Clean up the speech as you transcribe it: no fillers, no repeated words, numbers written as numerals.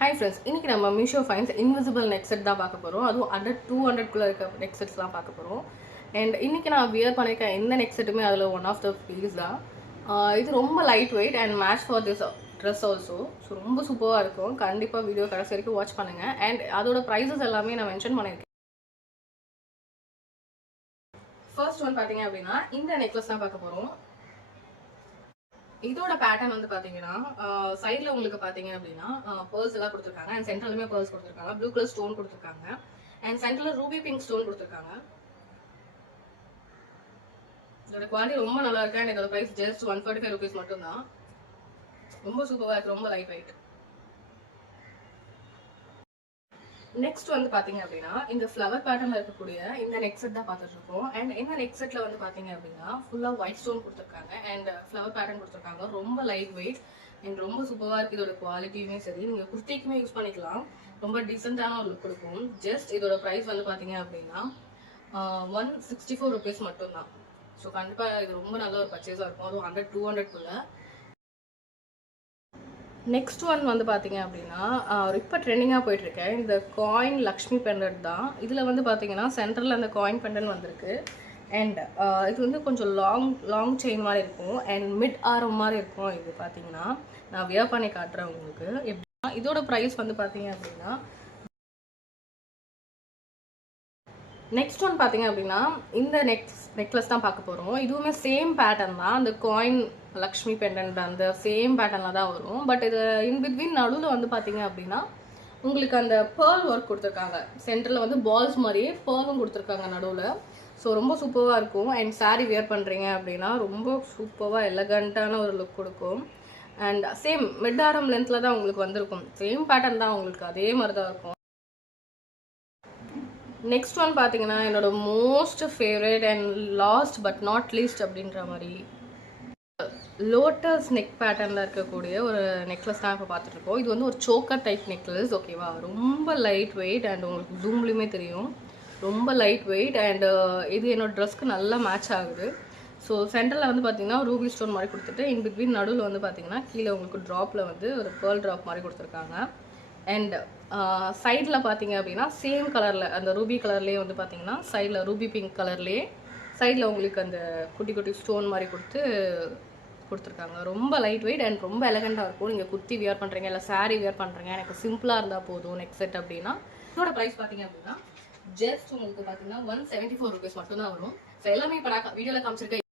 Hi friends, இன்றைக்கி நம்ம Meesho fines invisible neck set தான் பார்க்க போகிறோம். அதுவும் அண்டர் 200 இருக்க நெக் செட்ஸ்லாம் பார்க்க போகிறோம். அண்ட் இன்றைக்கி நான் வியர் பண்ணியிருக்கேன் எந்த நெக் செட்டுமே அதில் ஒன் ஆஃப் த பீஸ் தான். இது ரொம்ப light weight and match for this dress also. So ரொம்ப சூப்பராக இருக்கும். கண்டிப்பாக வீடியோ கடைசி வரைக்கும் வாட்ச் பண்ணுங்கள். அண்ட் அதோட ப்ரைஸஸ் எல்லாமே நான் மென்ஷன் பண்ணியிருக்கேன். ஃபர்ஸ்ட் ஒன் பார்த்தீங்க அப்படின்னா இந்த நெக்லஸ் தான் பார்க்க போகிறோம். இதோட பேட்டர்ன் வந்து பாத்தீங்கன்னா சைட்ல உங்களுக்கு பாத்தீங்க அப்படின்னா பேர்ல்ஸ் எல்லாம் கொடுத்துருக்காங்க. அண்ட் சென்டர்லுமே பேர்ல்ஸ் கொடுத்துருக்காங்க. ப்ளூ கலர் ஸ்டோன் கொடுத்துருக்காங்க. அண்ட் சென்டர்ல ரூபி பிங்க் ஸ்டோன் கொடுத்துருக்காங்க. இதோட குவாலிட்டி ரொம்ப நல்லா இருக்கு. அண்ட் இதோட பிரைஸ் ஜஸ்ட் 145 rupees மட்டும் தான். ரொம்ப சூப்பரா இருக்கு. ரொம்ப லைட் வெயிட். நெக்ஸ்ட் வந்து பாத்தீங்க அப்படின்னா இந்த ஃப்ளவர் பேட்டர்ன்ல இருக்கக்கூடிய இந்த நெக் செட் தான் பார்த்துட்டு இருக்கோம். அண்ட் இந்த நெக் செட்ல வந்து பாத்தீங்க அப்படின்னா ஃபுல்லா ஒயிட் ஸ்டோன் கொடுத்துருக்காங்க. அண்ட் ஃப்ளவர் பேட்டர்ன் கொடுத்துருக்காங்க. ரொம்ப லைட் வெயிட் அண்ட் ரொம்ப சூப்பரா இருக்கு. இதோட குவாலிட்டியுமே சரி, நீங்க குர்த்திக்குமே யூஸ் பண்ணிக்கலாம். ரொம்ப டீசென்டான ஒரு லுக் கொடுக்கும். ஜஸ்ட் இதோட ப்ரைஸ் வந்து பாத்தீங்க அப்படின்னா 164 rupees மட்டும் தான். ஸோ கண்டிப்பா இது ரொம்ப நல்ல ஒரு பர்ச்சேஸா இருக்கும். அதுவும் 100-200 நெக்ஸ்ட் ஒன் வந்து பார்த்தீங்க அப்படின்னா இப்போ ட்ரெண்டிங்காக போயிட்டுருக்கேன் இந்த காயின் லக்ஷ்மி பெண்டன்ட் தான். இதில் வந்து பார்த்தீங்கன்னா சென்டரில் அந்த காயின் பெண்டன்ட் வந்திருக்கு. அண்ட் இது வந்து கொஞ்சம் லாங் செயின் மாதிரி இருக்கும். அண்ட் மிட் ஆரம் மாதிரி இருக்கும். இது பார்த்தீங்கன்னா நான் வியர் பண்ணி காட்டுறேன் உங்களுக்கு. எப்படின்னா இதோட ப்ரைஸ் வந்து பார்த்தீங்க அப்படின்னா நெக்ஸ்ட் ஒன் பார்த்தீங்க அப்படின்னா இந்த நெக்லஸ் தான் பார்க்க போகிறோம். இதுவுமே சேம் பேட்டர்ன் தான். அந்த காயின் லக்ஷ்மி பெண்டன்ட் அந்த சேம் பேட்டர்னில் தான் வரும். பட் இது இன் பிட்வீன் நடுவில் வந்து பார்த்தீங்க அப்படின்னா உங்களுக்கு அந்த பேர்ல் ஒர்க் கொடுத்துருக்காங்க. சென்டரில் வந்து பால்ஸ் மாதிரியே பேர்லும் கொடுத்துருக்காங்க நடுவில். ஸோ ரொம்ப சூப்பராக இருக்கும். அண்ட் சாரீ வியர் பண்ணுறீங்க அப்படின்னா ரொம்ப சூப்பராக எலகண்ட்டான ஒரு லுக் கொடுக்கும். அண்ட் சேம் மிட் ஆரம் லென்த்தில் தான் உங்களுக்கு வந்திருக்கும். சேம் பேட்டர்ன் தான் உங்களுக்கு அதே மாதிரி தான் இருக்கும். நெக்ஸ்ட் ஒன் பார்த்தீங்கன்னா என்னோட most favourite and last but not least அப்படின்ற மாதிரி லோட்டஸ் நெக் பேட்டர்னில் இருக்கக்கூடிய ஒரு நெக்லஸ் தான் இப்போ பார்த்துட்ருக்கோம். இது வந்து ஒரு சோக்கர் டைப் நெக்லஸ். ஓகேவா, ரொம்ப லைட் வெயிட் அண்ட் உங்களுக்கு ஜூம்லேயுமே தெரியும் ரொம்ப லைட் வெயிட். அண்ட் இது என்னோட ட்ரெஸ்க்கு நல்லா மேட்ச் ஆகுது. ஸோ சென்டரில் வந்து பார்த்தீங்கன்னா ரூபி ஸ்டோன் மாதிரி கொடுத்துட்டு இன் பிட்வீன் நடுவில் வந்து பார்த்தீங்கன்னா கீழே உங்களுக்கு ட்ராப்பில் வந்து ஒரு பேர்ல் ட்ராப் மாதிரி கொடுத்துருக்காங்க. அண்ட் சைடில் பார்த்தீங்க அப்படின்னா சேம் கலரில் அந்த ரூபி கலர்லேயே வந்து பார்த்தீங்கன்னா சைடில் ரூபி பிங்க் கலர்லேயே சைடில் உங்களுக்கு அந்த குட்டி குட்டி ஸ்டோன் மாதிரி கொடுத்துருக்காங்க. ரொம்ப லைட் வெயிட் அண்ட் ரொம்ப எலகண்டாக இருக்கும். நீங்கள் குர்த்தி வியர் பண்ணுறீங்க இல்லை சாரீ வியர் பண்ணுறீங்க, எனக்கு சிம்பிளாக இருந்தால் போதும் நெக் செட் அப்படின்னா இதோட ப்ரைஸ் பார்த்தீங்க அப்படின்னா ஜஸ்ட் உங்களுக்கு பார்த்தீங்கன்னா 174 rupees மட்டும் தான் வரும். ஸோ எல்லாமே இப்போ நான் வீடியோவில் காமிச்சிருக்கேன்.